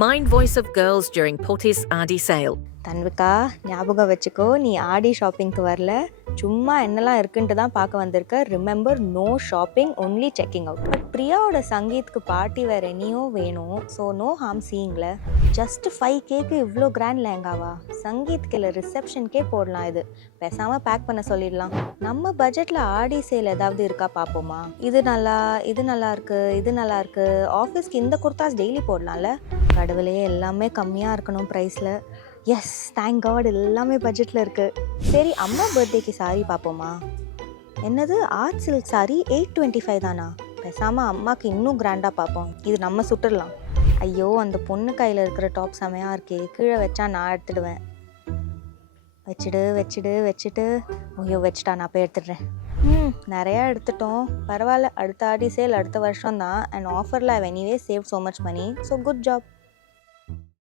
Mind Voice of Girls during Potis Aadi sale. Tanvika, ஞாபகம் வச்சுக்கோ, நீ ஆடி ஷாப்பிங்க்கு வரல, சும்மா என்னெல்லாம் இருக்குன்ட்டு தான் பார்க்க வந்திருக்க. Remember, no shopping, only checking out. But பிரியாவோட சங்கீத்துக்கு பார்ட்டி வேறு என்னையும் வேணும். ஸோ நோ ஹார்ம் சீயிங்ல. ஜஸ்ட் 5Kக்கு இவ்வளோ கிராண்ட் லேங்காவா? சங்கீத்துக்கு இல்லை, ரிசப்ஷனுக்கே போடலாம். இது பேசாமல் பேக் பண்ண சொல்லிடலாம். நம்ம பட்ஜெட்டில் ஆடி சேல் ஏதாவது இருக்கா பார்ப்போமா? இது நல்லா இருக்கு, இது நல்லா இருக்கு. ஆஃபீஸ்க்கு இந்த குர்தாஸ் டெய்லி போடலாம்ல. கடவுளே, எல்லாமே கம்மியாக இருக்கணும் ப்ரைஸில். எஸ், தேங்க் காட், எல்லாமே பட்ஜெட்டில் இருக்குது. சரி, அம்மா பர்த்டேக்கு சாரீ பார்ப்போமா? என்னது, ஆர்ட் சில்க் சாரீ 825 தானா? பேசாமல் அம்மாவுக்கு இன்னும் கிராண்டாக பார்ப்போம். இது நம்ம சுட்டுடலாம். ஐயோ, அந்த பொண்ணு கையில் இருக்கிற டாப் செமையாக இருக்கே, கீழே வச்சா நான் எடுத்துடுவேன். வச்சுட்டு ஐயோ வச்சுட்டா, நான் போய் எடுத்துடுறேன். நிறையா எடுத்துட்டோம், பரவாயில்ல. அடுத்த ஆடி சேல் அடுத்த வருஷம் தான். அண்ட் ஆஃபரில் I anyway save so much money. So good job.